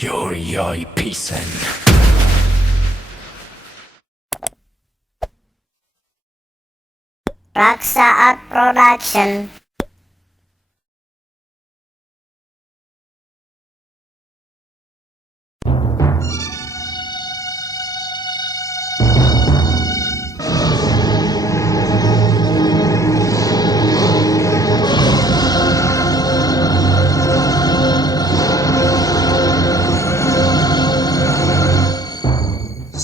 Yoi Pisan. Raksa Art Production.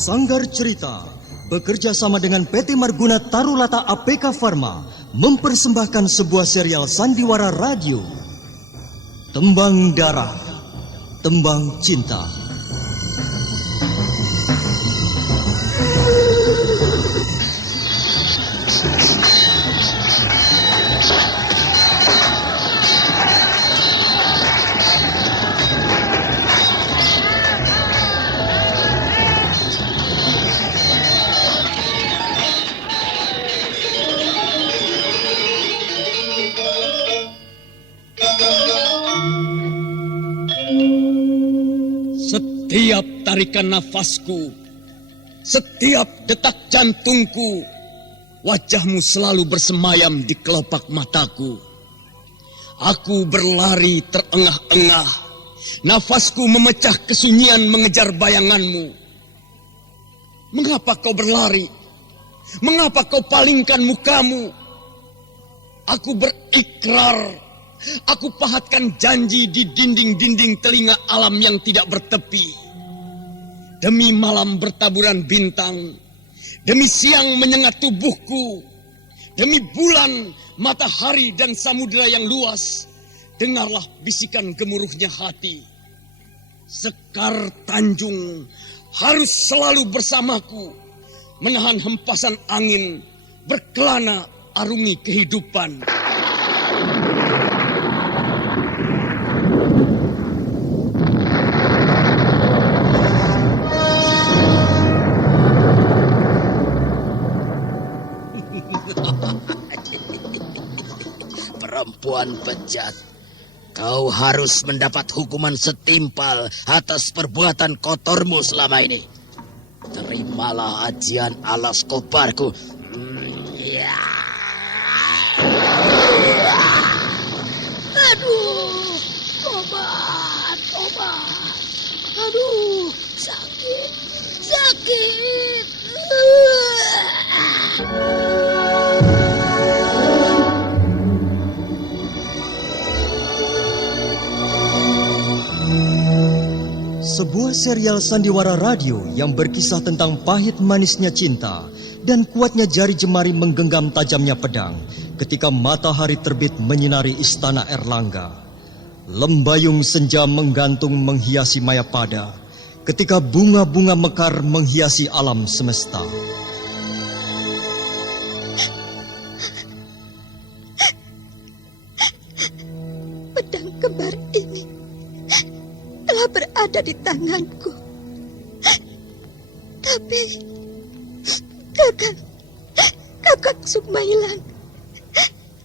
Sanggar Cerita bekerja sama dengan PT Marguna Tarulata APK Pharma mempersembahkan sebuah serial sandiwara radio. Tembang Darah, Tembang Cinta. Setiap tarikan nafasku, setiap detak jantungku, wajahmu selalu bersemayam di kelopak mataku. Aku berlari terengah-engah, nafasku memecah kesunyian mengejar bayanganmu. Mengapa kau berlari? Mengapa kau palingkan mukamu? Aku berikrar, aku pahatkan janji di dinding-dinding telinga alam yang tidak bertepi. Demi malam bertaburan bintang, demi siang menyengat tubuhku, demi bulan, matahari dan samudera yang luas, dengarlah bisikan gemuruhnya hati. Sekar Tanjung harus selalu bersamaku, menahan hempasan angin, berkelana arungi kehidupan. Perempuan bejat, kau harus mendapat hukuman setimpal atas perbuatan kotormu selama ini. Terimalah ajian alas kobarku. Aduh, obat. Aduh, sakit. Sebuah serial sandiwara radio yang berkisah tentang pahit manisnya cinta dan kuatnya jari jemari menggenggam tajamnya pedang ketika matahari terbit menyinari istana Erlangga. Lembayung senja menggantung menghiasi Mayapada ketika bunga-bunga mekar menghiasi alam semesta. Pedang kembar ini telah berada di tanganku. Tapi Kakang Sukmailan,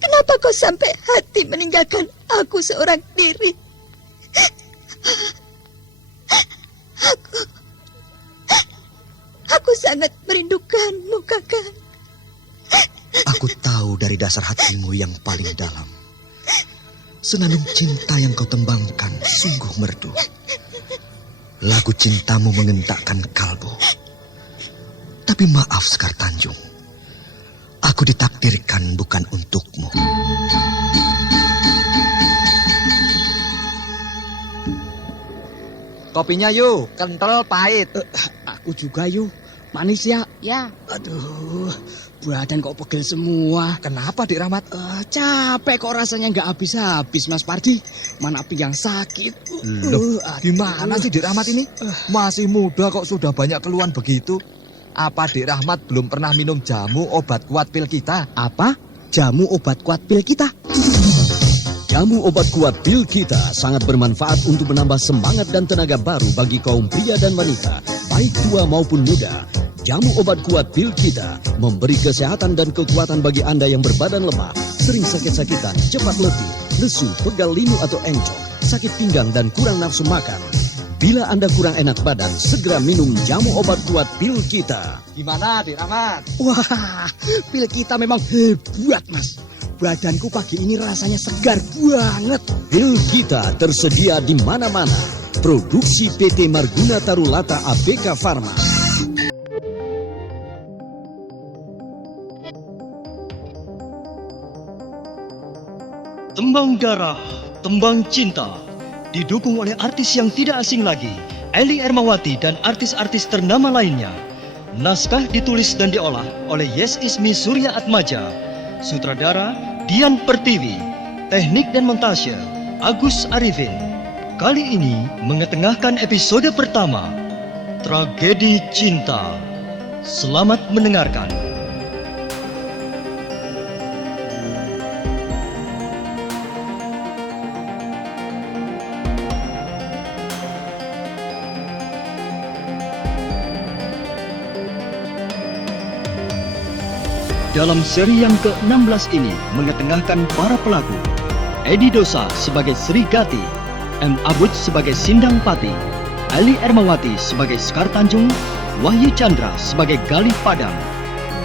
kenapa kau sampai hati meninggalkan aku seorang diri? Aku sangat merindukanmu, Kakang. Aku tahu dari dasar hatimu yang paling dalam. Senandung cinta yang kau tembangkan sungguh merdu. Lagu cintamu mengentakkan kalbu. Tapi maaf Sekar Tanjung, aku ditakdirkan bukan untukmu. Kopinya yuk, kental pahit. Aku juga yuk, manis ya. Ya. Aduh, badan kok pegel semua. Kenapa Dik Rahmat? Capek kok rasanya nggak habis-habis Mas Pardi. Mana yang sakit. Loh, gimana sih Dik Rahmat ini? Masih muda kok sudah banyak keluhan begitu. Apa Dik Rahmat belum pernah minum jamu obat kuat pil kita? Apa? Jamu obat kuat pil kita? Jamu obat kuat pil kita sangat bermanfaat untuk menambah semangat dan tenaga baru bagi kaum pria dan wanita, baik tua maupun muda. Jamu obat kuat pil kita memberi kesehatan dan kekuatan bagi Anda yang berbadan lemah, sering sakit-sakitan, cepat letih, lesu, pegal linu atau encok, sakit pinggang dan kurang nafsu makan. Bila Anda kurang enak badan, segera minum jamu obat kuat pil kita. Gimana, Dek Rahmat? Wah, pil kita memang hebat, Mas. Badanku pagi ini rasanya segar banget. Pil kita tersedia di mana-mana. Produksi PT Marguna Tarulata ABK Pharma. Tembang Darah, Tembang Cinta, didukung oleh artis yang tidak asing lagi, Eli Ermawati dan artis-artis ternama lainnya. Naskah ditulis dan diolah oleh Yes Ismi Surya Atmaja. Sutradara Dian Pertiwi. Teknik dan montase Agus Arifin. Kali ini mengetengahkan episode pertama, Tragedi Cinta. Selamat mendengarkan. Dalam seri yang ke-16 ini mengetengahkan para pelaku. Edi Dosa sebagai Sri Gati, M. Abud sebagai Sindang Pati, Ali Ermawati sebagai Sekar Tanjung, Wahyu Chandra sebagai Galih Padang,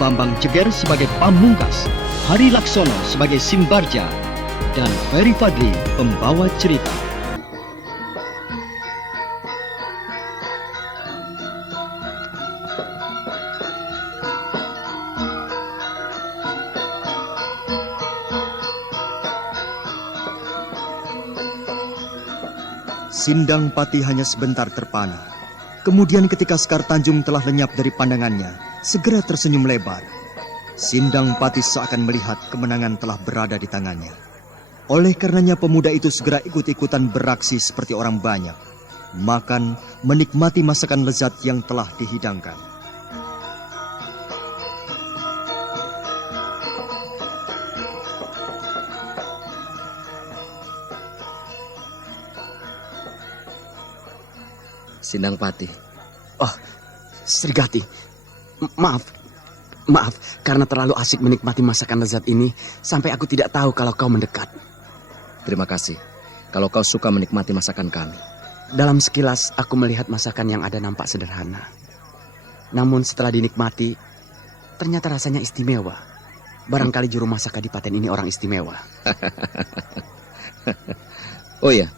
Bambang Jeger sebagai Pamungkas, Hari Laksono sebagai Simbarja, dan Ferry Fadli pembawa cerita. Sindang Pati hanya sebentar terpana. Kemudian ketika Sekar Tanjung telah lenyap dari pandangannya, segera tersenyum lebar. Sindang Pati seakan melihat kemenangan telah berada di tangannya. Oleh karenanya pemuda itu segera ikut-ikutan beraksi seperti orang banyak. Makan, menikmati masakan lezat yang telah dihidangkan. Sindang Pati. Oh, Sri Gati. Maaf, karena terlalu asik menikmati masakan lezat ini, sampai aku tidak tahu kalau kau mendekat. Terima kasih, kalau kau suka menikmati masakan kami. Dalam sekilas, aku melihat masakan yang ada nampak sederhana. Namun setelah dinikmati, ternyata rasanya istimewa. Barangkali juru masak Kadipaten ini orang istimewa. Oh ya,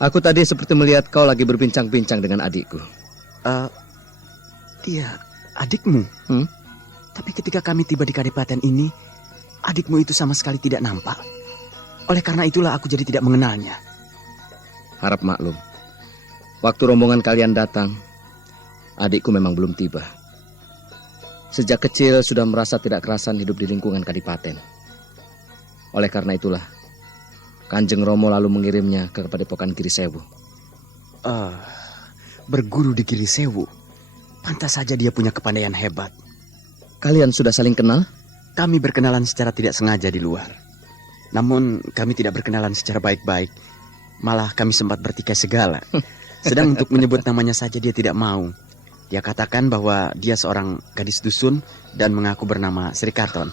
aku tadi seperti melihat kau lagi berbincang-bincang dengan adikku. Iya, adikmu. Tapi ketika kami tiba di Kadipaten ini, adikmu itu sama sekali tidak nampak. Oleh karena itulah aku jadi tidak mengenalnya. Harap maklum, waktu rombongan kalian datang, adikku memang belum tiba. Sejak kecil sudah merasa tidak kerasan hidup di lingkungan Kadipaten. Oleh karena itulah, Kanjeng Romo lalu mengirimnya ke Padepokan Girisewu. Berguru di Girisewu. Pantas saja dia punya kepandaian hebat. Kalian sudah saling kenal? Kami berkenalan secara tidak sengaja di luar. Namun kami tidak berkenalan secara baik-baik. Malah kami sempat bertikai segala. Sedang untuk menyebut namanya saja dia tidak mau. Dia katakan bahwa dia seorang gadis dusun dan mengaku bernama Sri Karton.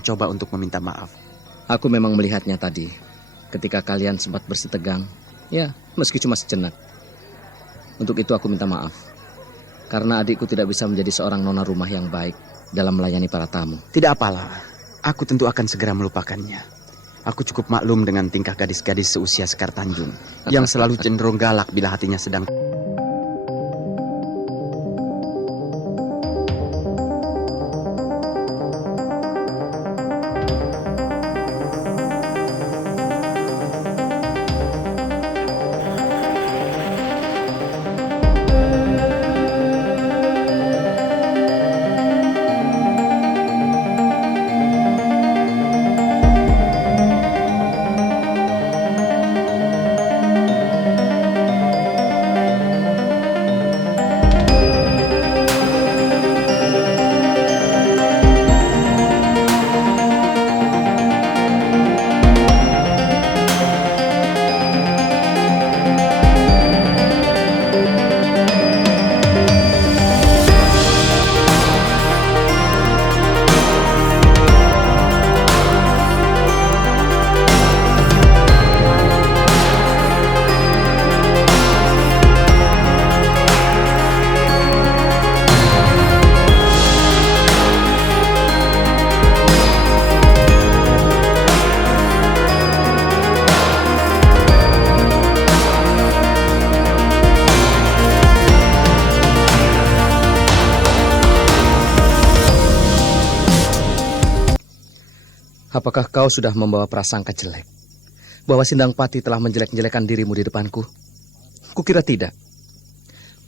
Coba untuk meminta maaf. Aku memang melihatnya tadi. ketika kalian sempat bersih tegang. Ya, meski cuma sejenak. Untuk itu aku minta maaf. Karena adikku tidak bisa menjadi seorang nona rumah yang baik dalam melayani para tamu. Tidak apalah, aku tentu akan segera melupakannya. Aku cukup maklum dengan tingkah gadis-gadis seusia Sekar Tanjung yang selalu cenderung galak bila hatinya sedang... Apakah kau sudah membawa prasangka jelek bahwa Sindang Pati telah menjelek-jelekan dirimu di depanku? Kukira tidak.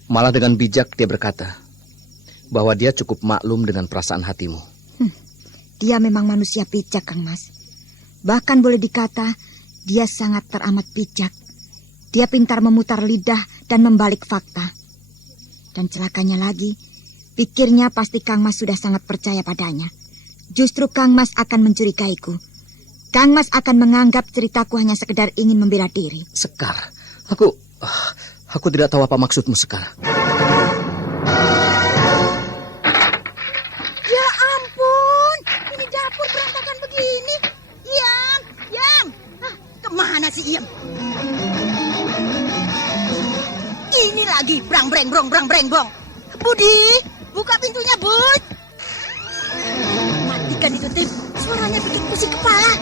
Malah dengan bijak dia berkata bahwa dia cukup maklum dengan perasaan hatimu. Dia memang manusia bijak, Kang Mas. Bahkan boleh dikata dia sangat teramat bijak. Dia pintar memutar lidah dan membalik fakta. Dan celakanya lagi, pikirnya pasti Kang Mas sudah sangat percaya padanya. Justru Kang Mas akan mencurigaiku. Kang Mas akan menganggap ceritaku hanya sekedar ingin membela diri. Sekar, aku tidak tahu apa maksudmu, Sekar. Ya ampun, ini dapur berantakan begini. Yam. Kemana si Yam? Ini lagi brang breng bong. Budi, buka pintunya, Bud. Matikan itu, Tim. Suaranya bikin pusing kepala.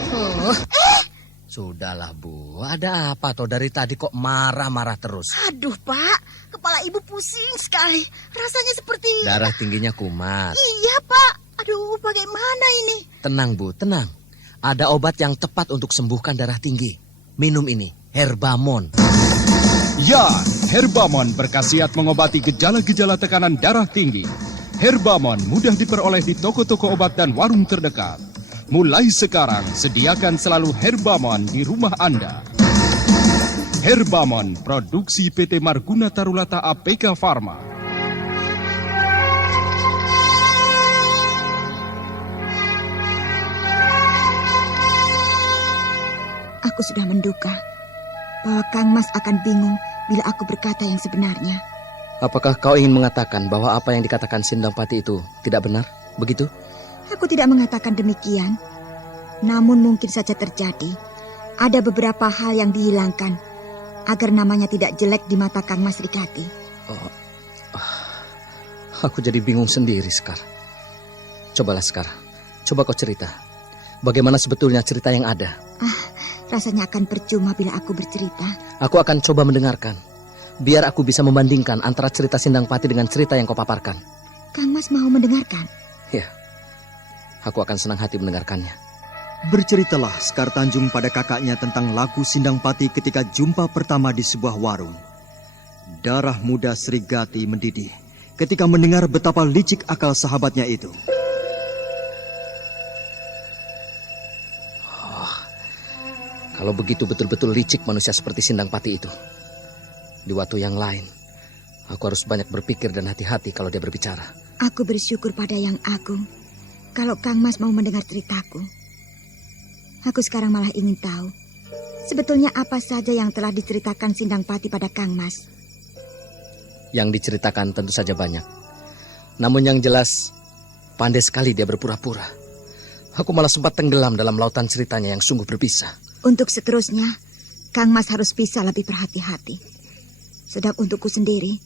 Sudahlah, Bu. Ada apa toh dari tadi kok marah-marah terus? Aduh, Pak. Kepala Ibu pusing sekali. Rasanya seperti... Darah tingginya kumat. Iya, Pak. Aduh, bagaimana ini? Tenang, Bu, tenang. Ada obat yang tepat untuk sembuhkan darah tinggi. Minum ini, Herbamon. Ya, Herbamon berkhasiat mengobati gejala-gejala tekanan darah tinggi. Herbamon mudah diperoleh di toko-toko obat dan warung terdekat. Mulai sekarang, sediakan selalu Herbamon di rumah Anda. Herbamon, produksi PT Marguna Tarulata APK Pharma. Aku sudah menduga bahwa Kang Mas akan bingung bila aku berkata yang sebenarnya. Apakah kau ingin mengatakan bahwa apa yang dikatakan Sindang Pati itu tidak benar? Begitu? Aku tidak mengatakan demikian. Namun mungkin saja terjadi. Ada beberapa hal yang dihilangkan agar namanya tidak jelek di mata Kang Mas Rikati. Aku jadi bingung sendiri, Sekar. Cobalah, Sekar. Coba kau cerita. Bagaimana sebetulnya cerita yang ada? Rasanya akan percuma bila aku bercerita. Aku akan coba mendengarkan. Biar aku bisa membandingkan antara cerita Sindang Pati dengan cerita yang kau paparkan. Kang Mas mau mendengarkan? Ya, aku akan senang hati mendengarkannya. Berceritalah Sekar Tanjung pada kakaknya tentang lagu Sindang Pati ketika jumpa pertama di sebuah warung. Darah muda Srigati mendidih ketika mendengar betapa licik akal sahabatnya itu. Kalau begitu betul-betul licik manusia seperti Sindang Pati itu. Di waktu yang lain, aku harus banyak berpikir dan hati-hati kalau dia berbicara. Aku bersyukur pada Yang Agung kalau Kang Mas mau mendengar ceritaku. Aku sekarang malah ingin tahu sebetulnya apa saja yang telah diceritakan Sindang Pati pada Kang Mas. Yang diceritakan tentu saja banyak. Namun yang jelas, pandai sekali dia berpura-pura. Aku malah sempat tenggelam dalam lautan ceritanya yang sungguh berbisa. Untuk seterusnya, Kang Mas harus bisa lebih berhati-hati. Sedang untukku sendiri,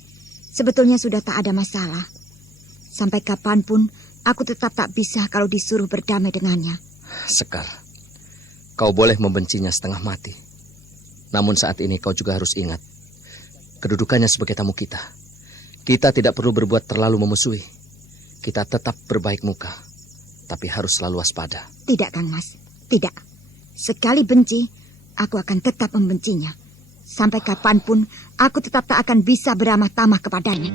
sebetulnya sudah tak ada masalah. Sampai kapanpun, aku tetap tak bisa kalau disuruh berdamai dengannya. Sekar, kau boleh membencinya setengah mati. Namun saat ini kau juga harus ingat, kedudukannya sebagai tamu kita. Kita tidak perlu berbuat terlalu memusuhi. Kita tetap berbaik muka, tapi harus selalu waspada. Tidak, Kang Mas, tidak. Sekali benci, aku akan tetap membencinya. Sampai kapanpun, aku tetap tak akan bisa beramah tamah kepadanya.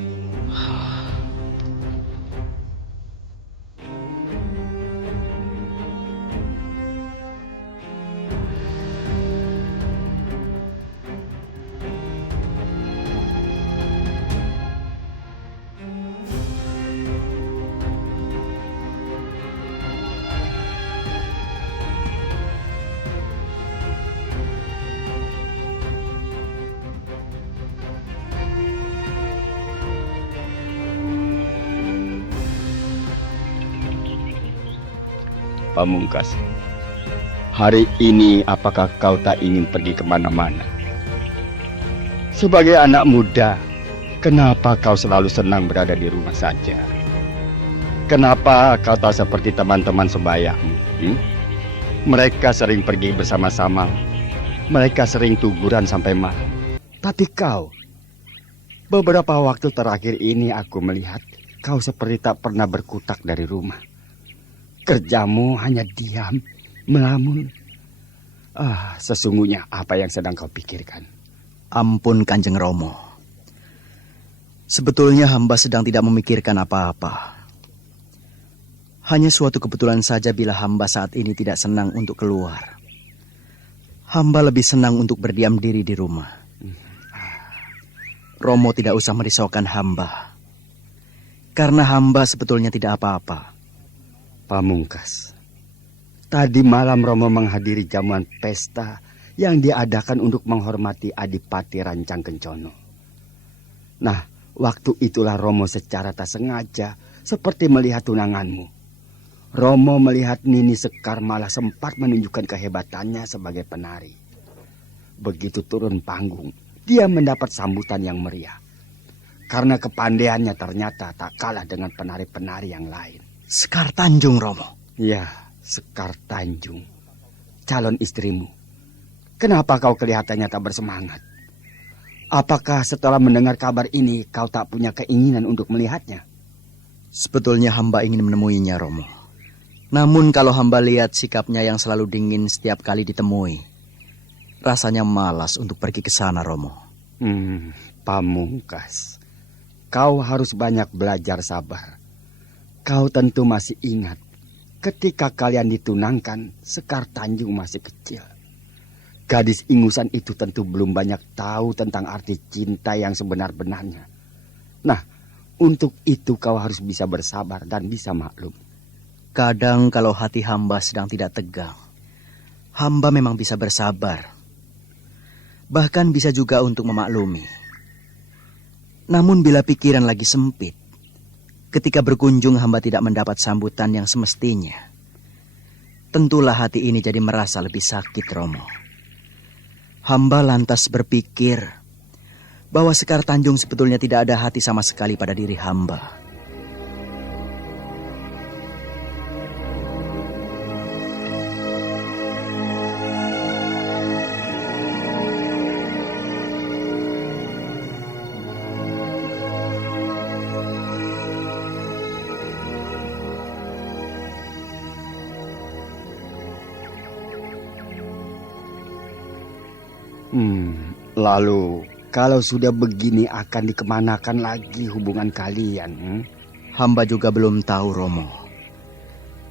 Pamungkas, hari ini apakah kau tak ingin pergi kemana-mana? Sebagai anak muda, kenapa kau selalu senang berada di rumah saja? Kenapa kau tak seperti teman-teman sebayahmu? Mereka sering pergi bersama-sama, mereka sering tuguran sampai malam. Tapi kau, beberapa waktu terakhir ini aku melihat kau seperti tak pernah berkutak dari rumah. Kerjamu hanya diam, melamun. Sesungguhnya apa yang sedang kau pikirkan? Ampun Kanjeng Romo. Sebetulnya hamba sedang tidak memikirkan apa-apa. Hanya suatu kebetulan saja bila hamba saat ini tidak senang untuk keluar. Hamba lebih senang untuk berdiam diri di rumah. Romo tidak usah merisaukan hamba. Karena hamba sebetulnya tidak apa-apa. Pamungkas, tadi malam Romo menghadiri jamuan pesta yang diadakan untuk menghormati Adipati Rancang Kencono. Nah, waktu itulah Romo secara tak sengaja seperti melihat tunanganmu. Romo melihat Nini Sekar malah sempat menunjukkan kehebatannya sebagai penari. Begitu turun panggung, dia mendapat sambutan yang meriah. Karena kepandaiannya ternyata tak kalah dengan penari-penari yang lain. Sekar Tanjung, Romo. Ya, Sekar Tanjung. Calon istrimu. Kenapa kau kelihatannya tak bersemangat? Apakah setelah mendengar kabar ini kau tak punya keinginan untuk melihatnya? Sebetulnya hamba ingin menemuinya, Romo. Namun kalau hamba lihat sikapnya yang selalu dingin setiap kali ditemui, rasanya malas untuk pergi ke sana, Romo. Pamungkas, kau harus banyak belajar sabar. Kau tentu masih ingat, ketika kalian ditunangkan, Sekar Tanjung masih kecil. Gadis ingusan itu tentu belum banyak tahu tentang arti cinta yang sebenar-benarnya. Nah, untuk itu kau harus bisa bersabar dan bisa maklum. Kadang kalau hati hamba sedang tidak tegang, hamba memang bisa bersabar. Bahkan bisa juga untuk memaklumi. Namun bila pikiran lagi sempit, ketika berkunjung hamba tidak mendapat sambutan yang semestinya, tentulah hati ini jadi merasa lebih sakit, Romo. Hamba lantas berpikir bahwa Sekar Tanjung sebetulnya tidak ada hati sama sekali pada diri hamba. Lalu, kalau sudah begini akan dikemanakan lagi hubungan kalian? Hamba juga belum tahu, Romo.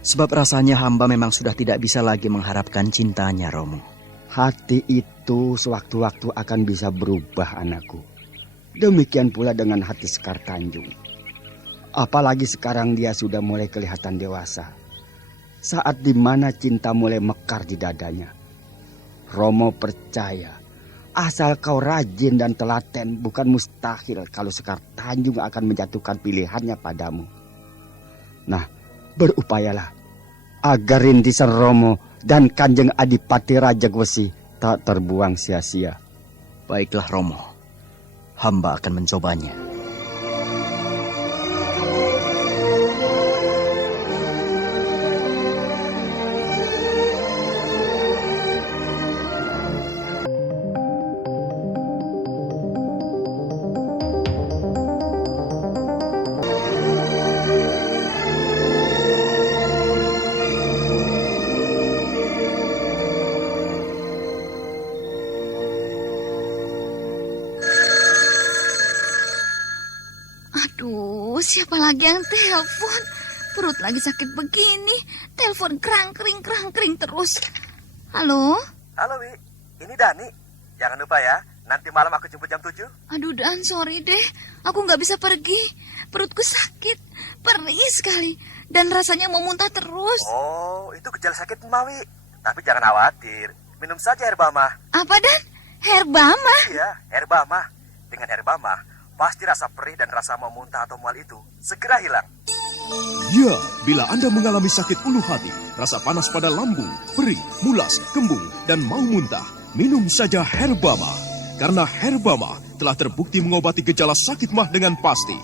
Sebab rasanya hamba memang sudah tidak bisa lagi mengharapkan cintanya, Romo. Hati itu sewaktu-waktu akan bisa berubah, anakku. Demikian pula dengan hati Sekar Tanjung. Apalagi sekarang dia sudah mulai kelihatan dewasa. Saat dimana cinta mulai mekar di dadanya. Romo percaya, asal kau rajin dan telaten, bukan mustahil kalau Sekar Tanjung akan menjatuhkan pilihannya padamu. Nah, berupayalah agar rintisan Romo dan Kanjeng Adipati Raja Gwesi tak terbuang sia-sia. Baiklah Romo, hamba akan mencobanya. Aduh, siapa lagi yang telepon? Perut lagi sakit begini. Telepon kerang-kering terus. Halo? Halo, Wi. Ini Dani. Jangan lupa ya, nanti malam aku jemput jam 7. Aduh, Dan, sorry deh. Aku nggak bisa pergi. Perutku sakit. Perih sekali. Dan rasanya mau muntah terus. Oh, itu gejala sakit Mawi. Tapi jangan khawatir. Minum saja Herbama. Apa, Dan? Herbama? Iya, Herbama. Dengan Herbama, pasti rasa perih dan rasa mau muntah atau mual itu segera hilang. Ya, bila Anda mengalami sakit ulu hati, rasa panas pada lambung, perih, mulas, kembung, dan mau muntah, minum saja Herbama. Karena Herbama telah terbukti mengobati gejala sakit mah dengan pasti.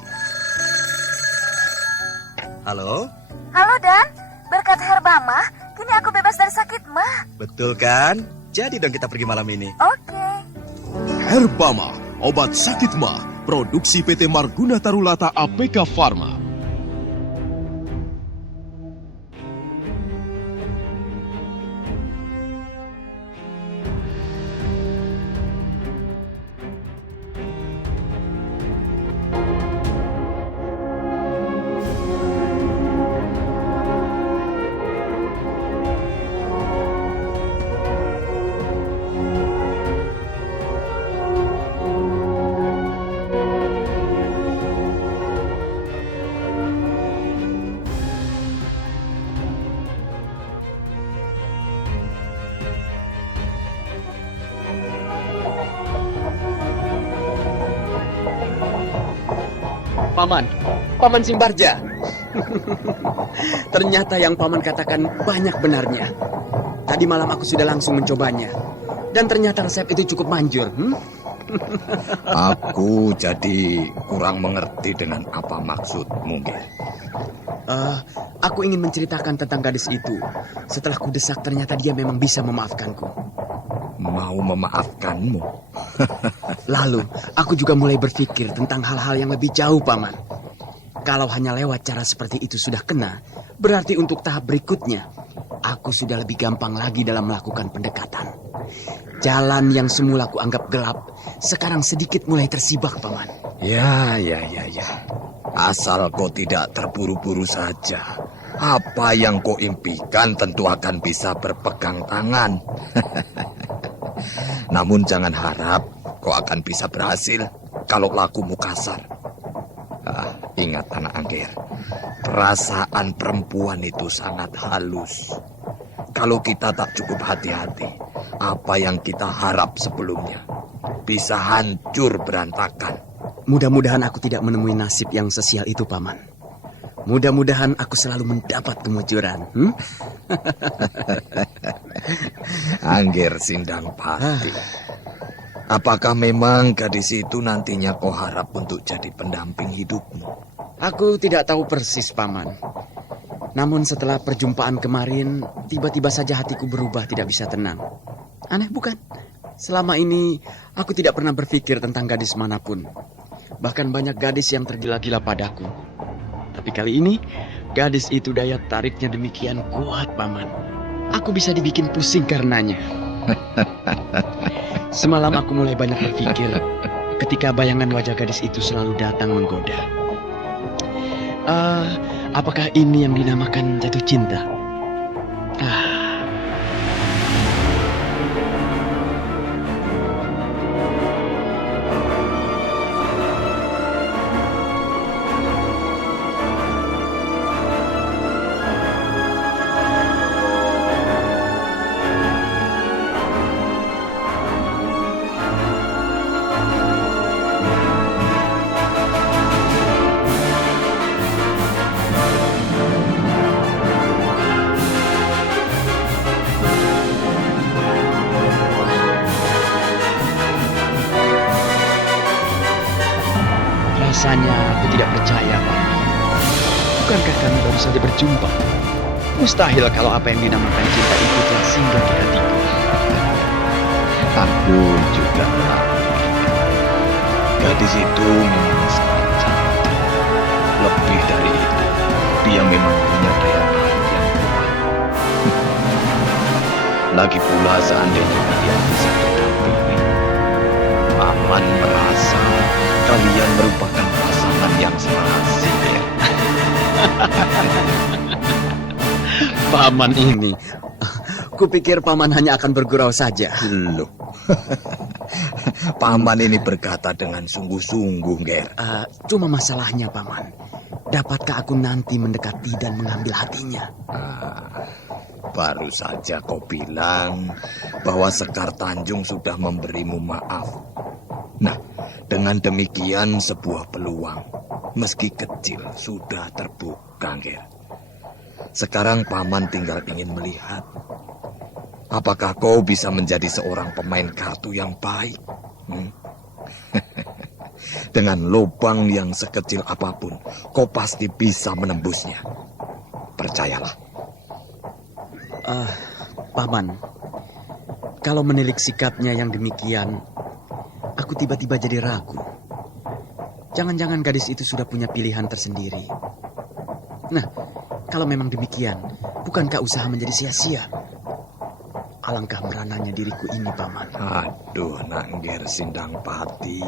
Halo? Halo, Dan. Berkat Herbama, kini aku bebas dari sakit mah. Betul kan? Jadi dong kita pergi malam ini. Oke. Herbama, obat sakit mah, produksi PT Marguna Tarulata APK Pharma. Paman Simbarja. Ternyata yang Paman katakan banyak benarnya. Tadi malam aku sudah langsung mencobanya. Dan ternyata resep itu cukup manjur. Aku jadi kurang mengerti dengan apa maksudmu, Ger. Aku ingin menceritakan tentang gadis itu. Setelah ku desak, ternyata dia memang bisa memaafkanku. Mau memaafkanmu? Lalu, aku juga mulai berpikir tentang hal-hal yang lebih jauh, Paman. Kalau hanya lewat cara seperti itu sudah kena, berarti untuk tahap berikutnya, aku sudah lebih gampang lagi dalam melakukan pendekatan. Jalan yang semula ku anggap gelap, sekarang sedikit mulai tersibak, Paman. Ya. Asal kau tidak terburu-buru saja. Apa yang kau impikan tentu akan bisa berpegang tangan. Namun jangan harap kau akan bisa berhasil kalau lakumu kasar. Ingat anak Angger, perasaan perempuan itu sangat halus. Kalau kita tak cukup hati-hati, apa yang kita harap sebelumnya bisa hancur berantakan. Mudah-mudahan aku tidak menemui nasib yang sesial itu, Paman. Mudah-mudahan aku selalu mendapat kemujuran. Angger Sindang Pati. Apakah memang gadis itu nantinya kau harap untuk jadi pendamping hidupmu? Aku tidak tahu persis, Paman. Namun setelah perjumpaan kemarin, tiba-tiba saja hatiku berubah, tidak bisa tenang. Aneh bukan? Selama ini, aku tidak pernah berpikir tentang gadis manapun. Bahkan banyak gadis yang tergila-gila padaku. Tapi kali ini, gadis itu daya tariknya demikian kuat, Paman. Aku bisa dibikin pusing karenanya. Semalam aku mulai banyak berpikir ketika bayangan wajah gadis itu selalu datang menggoda. Apakah ini yang dinamakan jatuh cinta? Rasanya aku tidak percaya, Pak. Bukankah kami baru saja berjumpa? Mustahil kalau apa yang dinamakan cinta itu telah singgah di hatiku. Aku juga tahu. Gadis itu memang sangat cantik. Lebih dari itu, dia memang punya daya tahan yang kuat. Lagi pula seandainya kalian bisa berdampingan, Paman merasa kalian merupakan pasangan yang serasi ya. Paman ini, kupikir Paman hanya akan bergurau saja. Loh, Paman ini berkata dengan sungguh-sungguh, Ger. Cuma masalahnya, Paman. Dapatkah aku nanti mendekati dan mengambil hatinya? Baru saja kau bilang bahwa Sekar Tanjung sudah memberimu maaf. Nah, dengan demikian sebuah peluang, meski kecil, sudah terbuka, Ger. Sekarang Paman tinggal ingin melihat, apakah kau bisa menjadi seorang pemain kartu yang baik? Dengan lubang yang sekecil apapun, kau pasti bisa menembusnya. Percayalah. Paman, kalau menilik sikapnya yang demikian, aku tiba-tiba jadi ragu. Jangan-jangan gadis itu sudah punya pilihan tersendiri. Nah, kalau memang demikian, bukankah usaha menjadi sia-sia? Alangkah merananya diriku ini, Paman. Aduh, Nangger Sindangpati.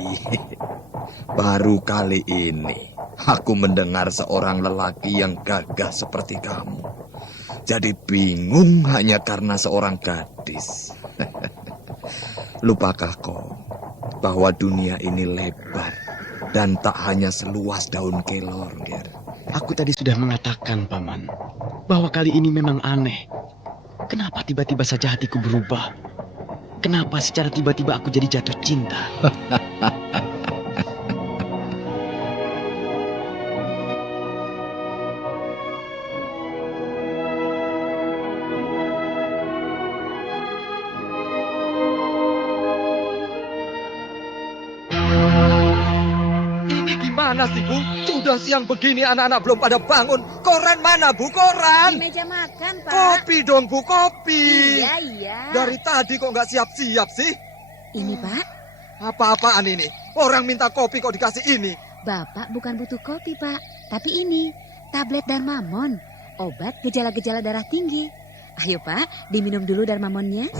Baru kali ini aku mendengar seorang lelaki yang gagah seperti kamu jadi bingung hanya karena seorang gadis. Lupakah kau bahwa dunia ini lebar dan tak hanya seluas daun kelor, Ger? Aku tadi sudah mengatakan, Paman, bahwa kali ini memang aneh. Kenapa tiba-tiba saja hatiku berubah? Kenapa secara tiba-tiba aku jadi jatuh cinta? Gimana sih, Bu? Sudah siang begini anak-anak belum pada bangun. Koran mana, Bu? Koran? Di meja makan, Pak. Kopi dong, Bu, kopi. Iya. Dari tadi kok nggak siap-siap sih? Ini, Pak. Apa-apaan ini? Orang minta kopi kok dikasih ini? Bapak bukan butuh kopi, Pak. Tapi ini, tablet Darmamon. Obat gejala-gejala darah tinggi. Ayo, Pak, diminum dulu Darmamonnya.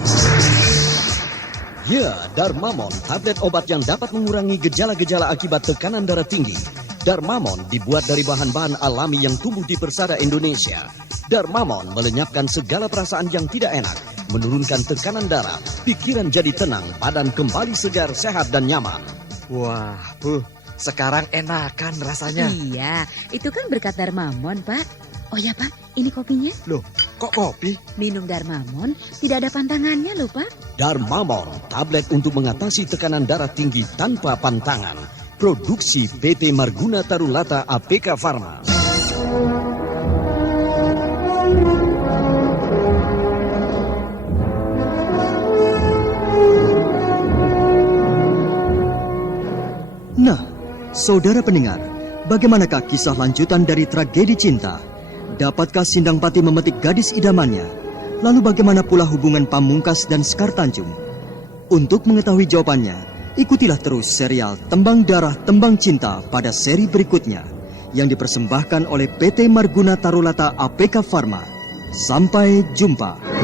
Ya, Darmamon, tablet obat yang dapat mengurangi gejala-gejala akibat tekanan darah tinggi. Darmamon dibuat dari bahan-bahan alami yang tumbuh di persada Indonesia. Darmamon melenyapkan segala perasaan yang tidak enak, menurunkan tekanan darah, pikiran jadi tenang, badan kembali segar, sehat dan nyaman. Wah, Bu, sekarang enakan rasanya. Iya, itu kan berkat Darmamon, Pak. Oh ya, Pak, ini kopinya. Loh, kok kopi? Minum Darmamon tidak ada pantangannya loh, Pak. Darmamon, tablet untuk mengatasi tekanan darah tinggi tanpa pantangan. Produksi PT Marguna Tarulata APK Pharma. Nah, saudara pendengar, bagaimanakah kisah lanjutan dari tragedi cinta? Dapatkah Sindangpati memetik gadis idamannya? Lalu bagaimana pula hubungan Pamungkas dan Sekar Tanjung? Untuk mengetahui jawabannya, ikutilah terus serial Tembang Darah Tembang Cinta pada seri berikutnya yang dipersembahkan oleh PT Marguna Tarulata APK Pharma. Sampai jumpa.